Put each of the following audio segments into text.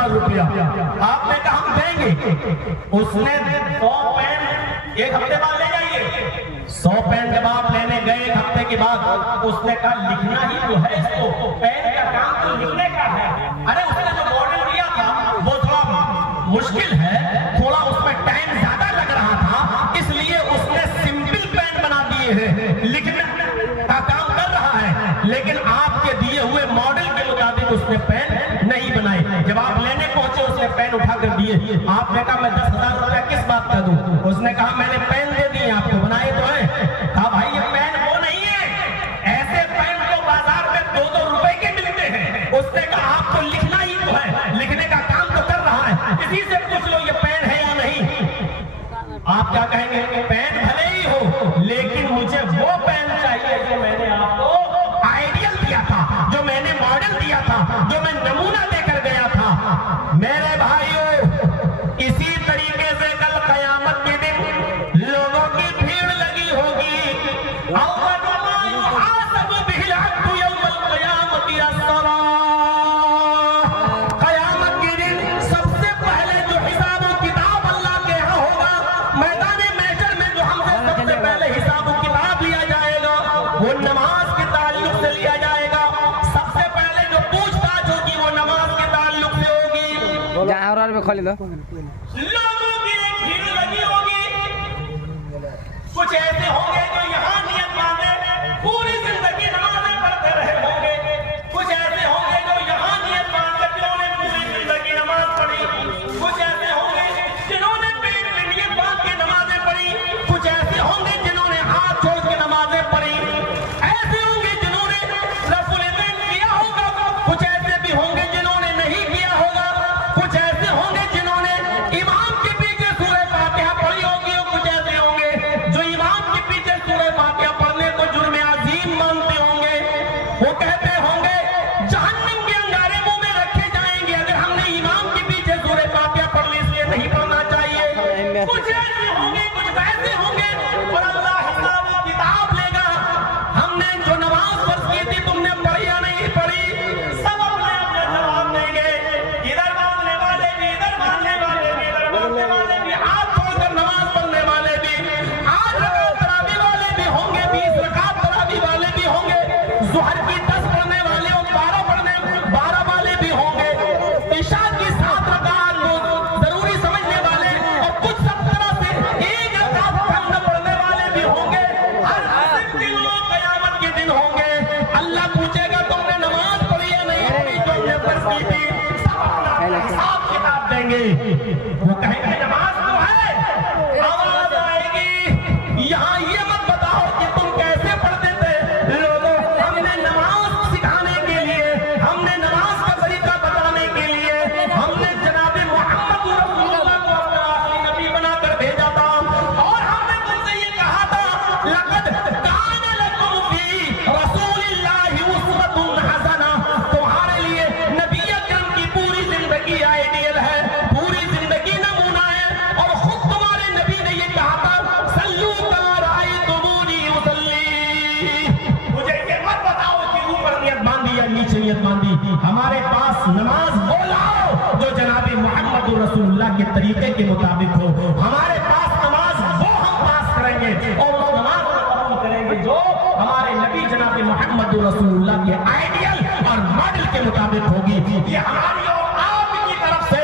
10,000 रुपया। आपने कहा हम देंगे। उसने 100 पेन एक हफ्ते बाद ले जाइए। 100 पेन जब आप लेने गए एक हफ्ते के बाद, उसने कहा लिखना ही तो है इसको, पेन का काम तो लिखने का है। अरे उसने जो मॉडल दिया था वो थोड़ा मुश्किल है, थोड़ा उसमें टाइम ज्यादा लग रहा था, इसलिए उसने सिंपल पेन बना दिए हैं, लिखने का काम कर रहा है, लेकिन आपके दिए हुए मॉडल के मुताबिक उसने पेन नहीं बनाए। जब आप लेने पहुंचे उसने पेन उठा कर दिए। आपने कहा मैं 10,000 रुपया किस बात का दूं? उसने कहा मैंने पेन दे दिए आपको, बनाए तो है। कहा भाई ये पेन वो नहीं है, ऐसे पेन तो बाजार में 2-2 रुपए के मिलते हैं। उसने कहा आपको लिखना ही तो है, लिखने का काम तो कर रहा है, इसी से पूछ लो ये पेन है या नहीं। आप क्या कहेंगे? पेन भले ही हो, लेकिन मुझे वो पेन चाहिए जो मैंने आपको आइडियल दिया था, जो मैंने मॉडल दिया था, जो मैं नमूना देकर गया था। मेरे भाइयों, इसी तरीके से कल कयामत के दिन लोगों की भीड़ लगी होगी। कयामत के दिन सबसे पहले जो हिसाब किताब अल्लाह के यहाँ होगा, मैदान महशर में जो हमसे सबसे पहले हिसाब किताब लिया जाएगा वो नमाज के ताल्लुक से लिया जाएगा। सबसे पहले जो पूछताछ होगी वो नमाज के ताल्लुक से होगी। लोगों की एक भीड़ लगी होगी। कुछ ऐसे होंगे जो यहाँ नियत बांधे पूरी जिंदगी नमाजें पढ़ते रहे होंगे। कुछ ऐसे होंगे जो यहाँ नियत बांधे जिन्होंने पूरी जिंदगी नमाज पढ़ी। कुछ ऐसे होंगे जिन्होंने पेट में नियत बांध के नमाजें पढ़ी। कुछ ऐसे होंगे जिन्होंने हाथ छोड़ के नमाजें पढ़ी। ऐसे होंगे जिन्होंने रफुल यदैन किया होगा। कुछ ऐसे भी होंगे जिन्होंने नहीं किया होगा। कुछ ऐसे होंगे जिन्होंने इमाम के पीछे सूरह फातिहा पढ़ी होगी। और कुछ ऐसे होंगे जो इमाम के पीछे सूरह फातिहा पढ़ने को जुर्म अजीम मानते होंगे। वो कहते होंगे जहन्नम के अंगारे मुंह में रखे जाएंगे अगर हमने इमाम के पीछे सूरह फातिहा पढ़ ली, इसलिए नहीं पढ़ना चाहिए। कुछ ऐसे होंगे, कुछ वैसे होंगे, और अल्लाह हिसाब किताब लेगा। हमने जो नमाज फर्ज की थी तुमने पढ़ी या नहीं पढ़ी, सब अपने अपने जवाब देंगे। इधर मांगने वाले भी, इधर मांगने वाले भी, इधर मांगने वाले भी, हाथ छोड़कर नमाज पढ़ने वाले भी, 8 रकात तरावी वाले भी होंगे, 20 रकात तरावी वाले भी होंगे, ज़ुहर की 10 पढ़ने वाले और 12 वाले भी होंगे, इशा की 7 रकात को जरूरी समझने वाले और कुछ 17 से 1 रकात कम पढ़ने वाले भी होंगे। हर दिन लोग कयामत के दिन होंगे। अल्लाह पूछेगा तुमने नमाज पढ़ी या नहीं पढ़ी, जो हमने फर्ज की थी, सब अपना हिसाब किताब देंगे। वो कहेंगे नमाज तो है। आवाज आएगी यहाँ ये मत बताओ कि तुम कैसे पढ़ते थे। लोगों, हमने नमाज सिखाने के लिए, हमने नमाज का तरीका बताने के लिए, हमने जनाबे मोहम्मद रसूलुल्लाह को अपना आखिरी नबी बनाकर भेजा था। और हमने तुमसे ये कहा था लक़द कान लकुम फी रसूलिल्लाहि उस्वतुन हसना, तुम्हारे लिए नबी अकरम की पूरी जिंदगी आइडियल है, पूरी जिंदगी नमूना है। और खुद तुम्हारे नबी ने ये कहा था सल्लू कमा रायतुमूनी उसल्ली। मुझे ये मत बताओ कि ऊपर नियत बांधी या नीचे नियत बांधी। हमारे पास नमाज वो लाओ जो जनाबे मोहम्मद रसूलुल्लाह के तरीके के मुताबिक हो। हमारे पास नमाज वो हम पास करेंगे और उस नमाज को कबूल करेंगे जो हमारे नबी जनाबे मोहम्मद रसूलुल्लाह के आइडियल और मॉडल के मुताबिक होगी। ये हमारी और आपकी तरफ से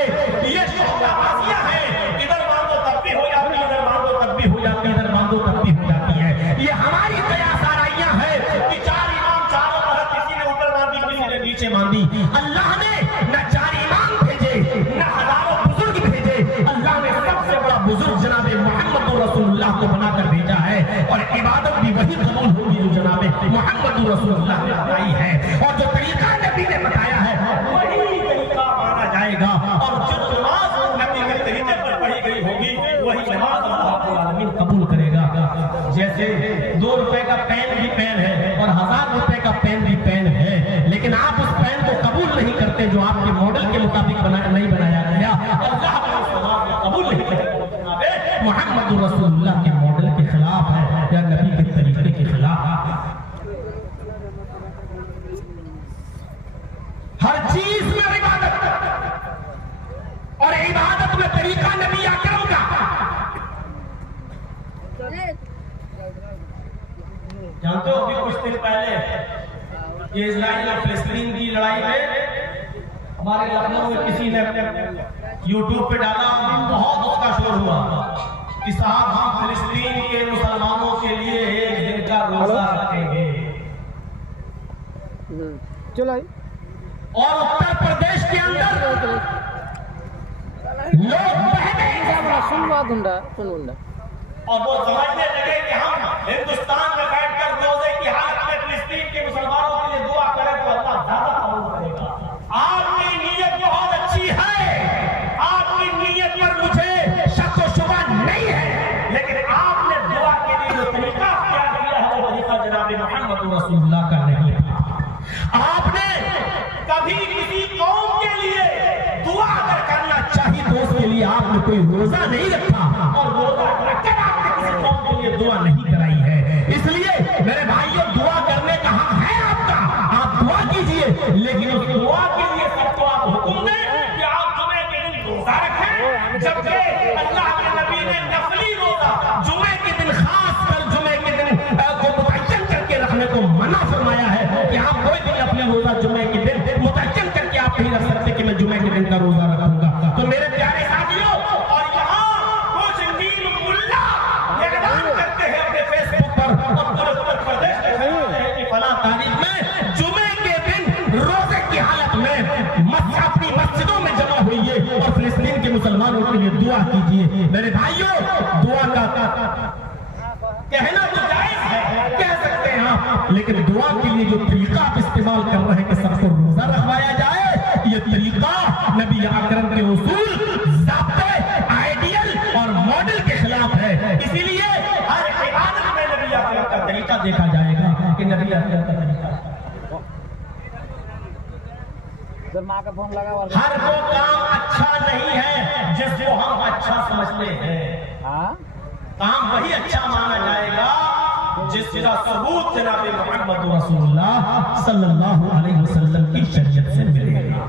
ये शोबाजियां हैं। इधर मांगो तब भी हो जाती है, इधर मांगो तब भी हो जाती है, इधर मांगो तब भी हो जाती है। ये हमारी कयासाराइयां हैं कि 4 इमाम चारों तरफ, किसी ने ऊपर बांधी, किसी ने नीचे बांधी। अल्लाह ने न 4 इमाम भेजे, न हजारों बुजुर्ग भेजे। अल्लाह ने सबसे बड़ा बुजुर्ग जनाबे मोहम्मद रसूलुल्लाह को बनाकर भेजा है। और इबादत भी वही कबूल होगी जो जनाबे मोहम्मद रसूलुल्लाह ने बताई है। और जो तरीका नबी ने बताया है वही तरीका माना जाएगा। और जो नमाज नबी के तरीके पर पढ़ी गई होगी वही नमाज अल्लाह रब्बुल आलमीन कबूल करेगा। जैसे 2 रुपए का पेन भी पेन है और 1000 रुपए का पेन भी पेन है, लेकिन आप उस पेन को कबूल नहीं करते जो आपके मॉडल के मुताबिक नहीं बनाया गया। अल्लाह ने उस नमाज को कबूल नहीं किया। मोहम्मद रसूलुल्लाह के मॉडल के खिलाफ है या नबी के तरीके के खिलाफ है। हर चीज में इबादत, जानते हो अभी कुछ दिन पहले ये इजराइल और फिलिस्तीन की लड़ाई में हमारे लखनऊ में किसी ने यूट्यूब पे डाला, बहुत उसका शोर हुआ कि साहब हम फिलिस्तीन के मुसलमानों के लिए एक दिन का रोजा रखेंगे। चलो। और उत्तर प्रदेश के अंदर लोग और वो समझने लगे कि हम हिंदुस्तान में बैठकर रोजे की हालत में फिलिस्तीन के मुसलमानों के लिए दुआ करें तो अल्लाह ज्यादा कबूल करेगा। आपकी नीयत बहुत अच्छी है, आपकी नीयत पर मुझे शक व शुबा नहीं है, लेकिन आपने दुआ के लिए जो तरीका अख्तियार किया है वो तरीका जनाब मोहम्मद रसूलुल्लाह का नहीं है। आपने कभी किसी कौम के लिए दुआ अगर करना चाहिए तो उसके लिए आपने कोई रोजा नहीं रखा, और रोजा रखकर आपने किसी कौम के लिए दुआ नहीं कराई है। इसलिए मेरे भाइयों, दुआ करने का हक है आपका, आप दुआ कीजिए, लेकिन उस दुआ के लिए सबको आप हुक्म दें कि आप जुमे के दिन रोजा रखें, जबकि अल्लाह के नबी ने नफली रोजा जुमे के दिन, खास कर जुमे के दिन को मुतय्यन करके रखने को मना फरमाया है कि आप कोई दिन अपने रोजा जुमे के दिन मुतय्यन करके आप नहीं रख सकते कि मैं जुमे के दिन का रोजा रखूंगा। तो मेरे प्यारे साथियों, और यहाँ कुछ नीम मुल्ला ऐलान करते हैं अपने फेसबुक पर और पूरे उत्तर प्रदेश में कहते हैं कि फलां तारीख में जुमे के दिन रोजे की हालत में अपनी मस्जिदों में जमा होइए और फिलिस्तीन के मुसलमानों के लिए दुआ कीजिए। मेरे भाइयों, दुआ का कहना तो जायज है, कह सकते हैं आप, लेकिन दुआ के लिए जो तरीका आप इस्तेमाल कर रहे हैं कि सबको रोजा रखवाया जाए, ये तरीका नबी अकरम के उसूल, ज़ाब्ते, आइडियल और मॉडल के खिलाफ है। इसीलिए हर इबादत में नबी अकरम का तरीका देखा जाएगा कि नबी अकरम का तरीका। माँ का फोन लगा, हर वो काम अच्छा नहीं है जिसको हम अच्छा समझते हैं। हाँ, काम वही अच्छा माना जाएगा जिसका सबूत जनाब मोहम्मद रसूलुल्लाह सल्लल्लाहु अलैहि वसल्लम की शरीयत से मिलेगा।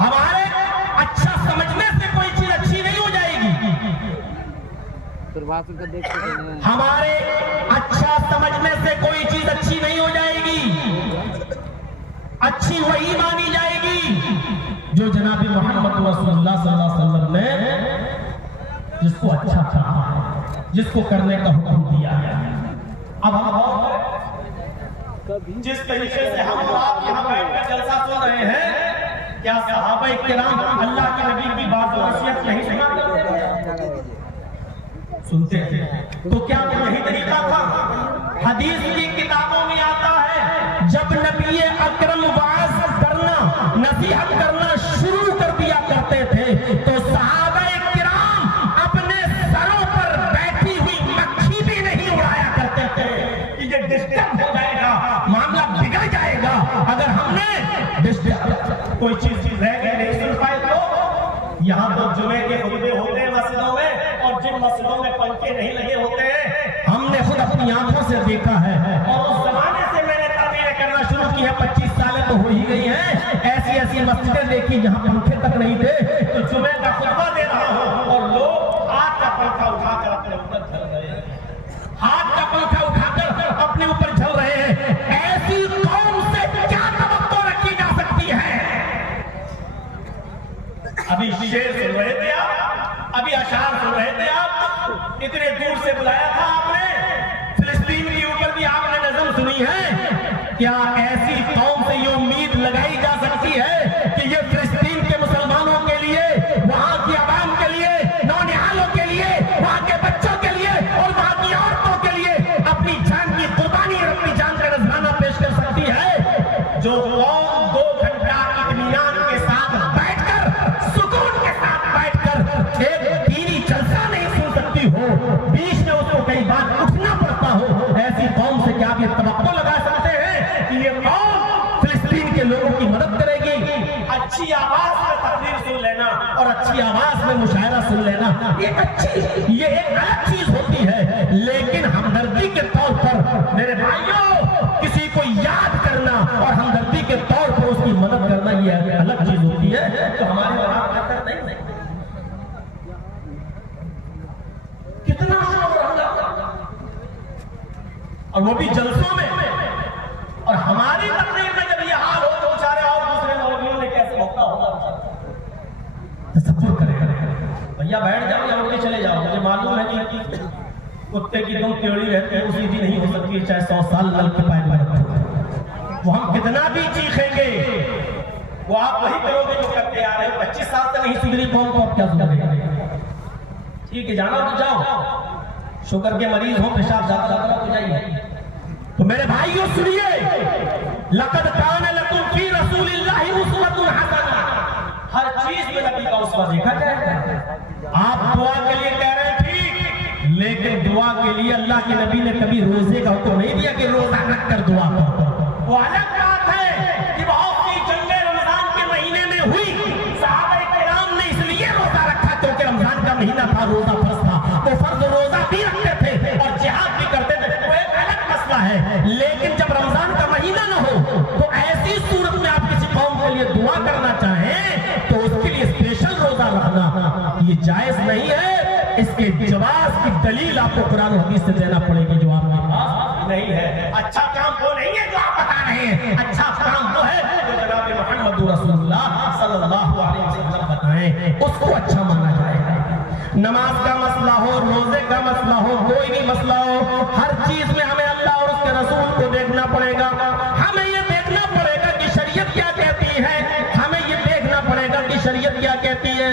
हमारे अच्छा समझने से कोई चीज अच्छी नहीं हो जाएगी, हमारे अच्छा समझने से कोई चीज अच्छी नहीं हो जाएगी। अच्छी वही मानी जाएगी जो जनाब मोहम्मद रसूलुल्लाह सल्लल्लाहु अलैहि वसल्लम ने जिसको अच्छा कहा है, जिसको करने का हुक्म दिया है। अब हम जिस तरीके से हम आप यहाँ बैठकर जलसा सुन रहे हैं, क्या सहाबा किराम अल्लाह के नबी की बात और नसीहत नहीं सुना करते थे? सुनते थे। तो क्या यही तरीका था? हदीस की किताबों में आता है, जब नबी अकरम वाज करना, नसीहत करना शुरू कर दिया करते थे तो सहाबा किराम अपने सरों पर बैठी हुई मक्खी भी नहीं उड़ाया करते थे कि ये डिस्टर्ब हो जाएगा, मामला बिगड़ जाएगा अगर हमने डिस्टर्ब कोई चीज रह गई नहीं सुन पाए तो। यहाँ तो जुमे के खुतबे होते हैं मस्जिदों में, और जिन मस्जिदों में पंखे नहीं लगे होते हैं हमने खुद अपनी आंखों से देखा है, और उस जमाने से मैंने तकरीरें करना शुरू की है, 25 सालें तो हो ही गई हैं। ऐसी ऐसी मस्जिदें देखी जहाँ पंखे तक नहीं थे, तो जुमे का खुतबा दे रहा हूँ और लोग हाथ का पंखा उठाकर अपने ऊपर झल रहे हैं, हाथ का पंखा उठाकर अपने ऊपर झल रहे हैं। ऐसी कौम से क्या तवक्को रखी जा सकती है? अभी शेर सुन रहे थे आप, अभी अशार सुन रहे थे आप, इतने दूर से बुलाया था आपने, फिलिस्तीन के ऊपर भी आपने नज़म सुनी है। क्या ऐसी कौम से ये उम्मीद लगाई जा सकती है कि ये फिलिस्तीन के मुसलमानों के लिए, वहां की आवाम के लिए, नौनिहालों के लिए, वहां के बच्चों के लिए और वहां की औरतों के लिए अपनी जान की कुर्बानी और अपनी जान का नजराना पेश कर सकती है? जो कौम 2 घंटा इत्मीनान के साथ बैठकर, सुकून के साथ बैठकर एक दीनी जलसा नहीं सुन सकती हो, बीच में उसको कई बार उठना पड़ता हो, ऐसी कौम से क्या आप ये तवक्को लगा सकते हैं कि ये कौम फिलिस्तीन के लोगों की मदद करेगी? अच्छी आवाज में तकरीर सुन लेना और अच्छी आवाज में मुशायरा सुन लेना ये एक अलग चीज होती है, लेकिन हमदर्दी के तौर पर मेरे भाइयों किसी को याद करना और हमदर्दी के तौर पर उसकी मदद करना ये अलग चीज होती है। तो हमारे वहां नहीं, कितना और वो भी जलसों में। और हमारी तकरीर में जब ये हाल हो तो बेचारे और दूसरे मौलवियों ने कैसे मौका होगा, तसव्वुर करेगा। भैया बैठ जाओ या उठ के चले जाओ, मुझे मालूम है कि कुत्ते की तुम टेढ़ी रहते हैं उसी भी नहीं हो सकती, चाहे 100 साल नल के पाइप में रखो, वो हम कितना भी चीखेंगे वो आप वही करोगे जो करते आ रहे हो। 25 साल से नहीं सुधरी कौन को आप क्या सुधरेगा? ठीक है, जाना तो जाओ, शुगर के मरीज हो, पेशाब ज्यादा तो जाइए। तो मेरे भाइयों सुनिए, लक़द कान लकुम फी रसूलिल्लाहि उस्वतुन हसना, हर चीज में नबी का उसवा देखा जाएगा। आप दुआ के लिए कह रहे हैं ठीक, लेकिन दुआ के लिए अल्लाह के नबी ने कभी रोजे का हुक्म नहीं दिया कि रोजा रख कर दुआ करो। वो अलग बात है कि बहुत सी जंगें रमजान के महीने में हुई, सहाबा किराम ने इसलिए रोजा रखा क्योंकि रमजान का महीना था, रोजा फर्ज था, वो फर्ज रोजा भी रखते थे और जिहाद भी करते थे, वो एक अलग मसला है। लेकिन जब रमजान का महीना न हो तो ऐसी सूरत में आप किसी कौम के लिए दुआ करना चाहें तो उसके लिए स्पेशल रोजा रखना ये जायज नहीं है। इसके जवाब की दलील आपको कुरान और हदीस से देना पड़ेगी जो आपके पास नहीं है। अच्छा काम वो नहीं है जो आप बता रहे हैं, अच्छा काम वो है जो जनाब मुहम्मद रसूलुल्लाह सल्लल्लाहु अलैहि वसल्लम बताएं, उसको अच्छा माना जाएगा। नमाज का मसला हो, रोजे का मसला हो, कोई भी मसला हो, हर चीज में हमें अल्लाह और उसके रसूल को देखना पड़ेगा। हमें ये देखना पड़ेगा कि शरीयत क्या कहती है, हमें ये देखना पड़ेगा कि शरीयत क्या कहती है।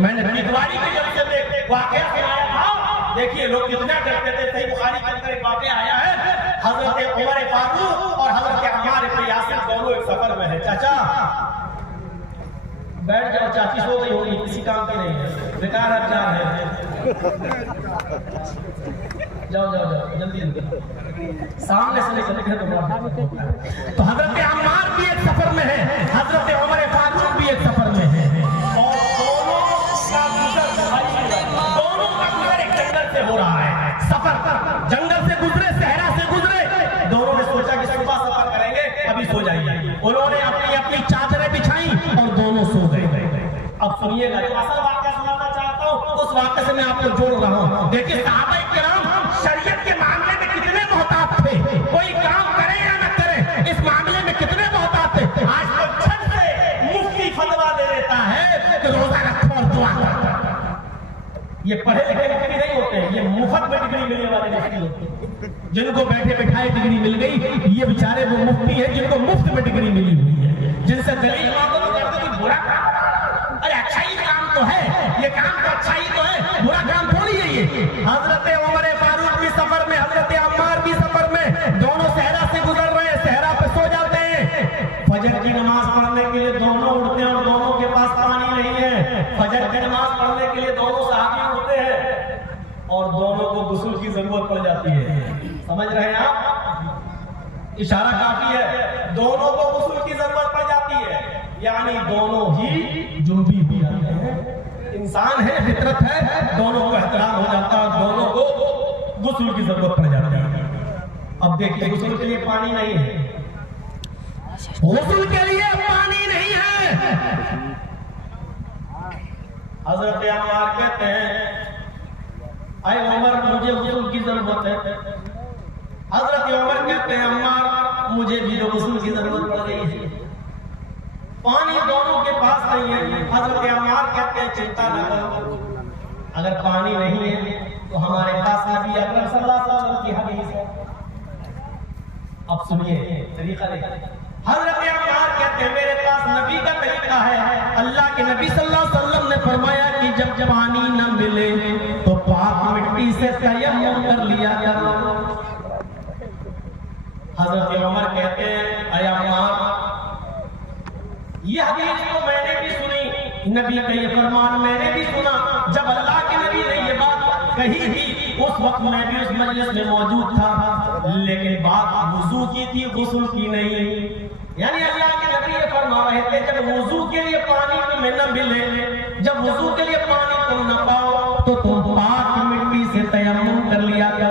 मैंने दिवाली के जब से वाकया सुनाया था, देखिए लोग कितना डरते थे। सही बुखारी के अंदर एक वाकया आया है, हजरत उमर फारूक और हजरत अम्मार इब्न यासिर दोनों एक सफर में है। चाचा बैठ जाओ, चाची सो गई होगी, किसी काम की नहीं है, बेकार अचार है, जाओ जाओ जाओ जल्दी जल्दी, सामने से लेकर के तो हजरत अम्मार भी एक सफर में है, हजरत उमर फारूक भी एक सफर में है, और दोनों का गुजर एक जंगल से हो रहा है। सफर जंगल से गुजरे, सहरा से गुजरे, दोनों ने सोचा कि सुबह सफर करेंगे, अभी सो जाएंगे। उन्होंने अपनी अपनी चादरें बिछाई और दोनों सो गए। अब सुनिएगा, जो असल वाकया सुनाना चाहता हूँ उस वाकये से मैं आपको जोड़ रहा हूँ। देखिए साहबा किराम शरीयत के मामले में कितने मोहतात थे, कोई काम करे या न करे इस मामले में कितने मोहतात थे। आज तो छत से मुफ्ती फतवा दे देता है कि रोजा रखो और दुआ करो। ये पढ़े लिखे मुफ्ती नहीं होते, ये मुफ्त में डिग्री मिलने वाले मुफ्ती होते हैं। जिनको बैठे बैठाए डिग्री मिल गई, ये बेचारे वो मुफ्ती हैं जिनको मुफ्त में डिग्री मिली हुई है। जिनसे दलील मांगो तो कहते हैं बुरा काम, अरे अच्छा ही काम तो है, ये काम तो अच्छा ही तो है, बुरा काम थोड़ी है ये। हजरत उमर फारूक भी सफर में, हजरत अम्मार भी सफर में, दोनों सहरा से गुजर रहे हैं, सहरा पे सो जाते हैं। फजर की नमाज पढ़ने के लिए दोनों उठते हैं और दोनों के पास पानी नहीं है। फजर की नमाज पढ़ने के लिए दोनों सहाबी उठते हैं और दोनों को गुस्ल की जरूरत पड़ जाती है। समझ रहे हैं आप? इशारा काफी है, दोनों को गुस्ल की जरूरत पड़ जाती है, यानी दोनों ही जुनबी हो जाते हैं। इंसान है, फितरत है, दोनों को एहतराम हो जाता है, दोनों को गुस्ल की जरूरत पड़ जाती है। अब देखिए गुस्ल के लिए पानी नहीं है, गुस्ल के लिए पानी नहीं है। हजरत अम्मार कहते हैं अरे उमर मुझे गुस्ल की जरूरत है। हजरत उमर कहते हैं अम्मार मुझे भी तो गुस्ल की जरूरत पड़ गई है, पानी दोनों के पास नहीं है। हजरत अम्मार कहते हैं चिंता न करो, अगर पानी नहीं है तो हमारे पास नबी अकरम सल्लल्लाहु अलैहि वसल्लम की हदीस है। अब सुनिए तरीका देखिए। हजरत अम्मार कहते हैं मेरे पास नबी का तरीका है। अल्लाह के नबी सल्लल्लाहु अलैहि वसल्लम ने फरमाया कि जब पानी न मिले तो पाक मिट्टी से तयम्मुम कर लिया करो। हजरत उमर कहते हैं अय अम्मार यह हदीस तो मैंने भी सुनी, नबी का ये फरमान मैंने भी सुना। जब अल्लाह के नबी ने ये बात कही थी उस वक्त मैं भी उस मजलिस में मौजूद था, लेकिन बात वुजू की थी, गुस्ल की नहीं। यानी अल्लाह के नबी ये फरमा रहे थे जब वुजू के लिए पानी तुम्हें न मिले, जब वुजू के लिए पानी तुम न पाओ तो तुम पाक मिट्टी से तयम्मुम कर लिया करो।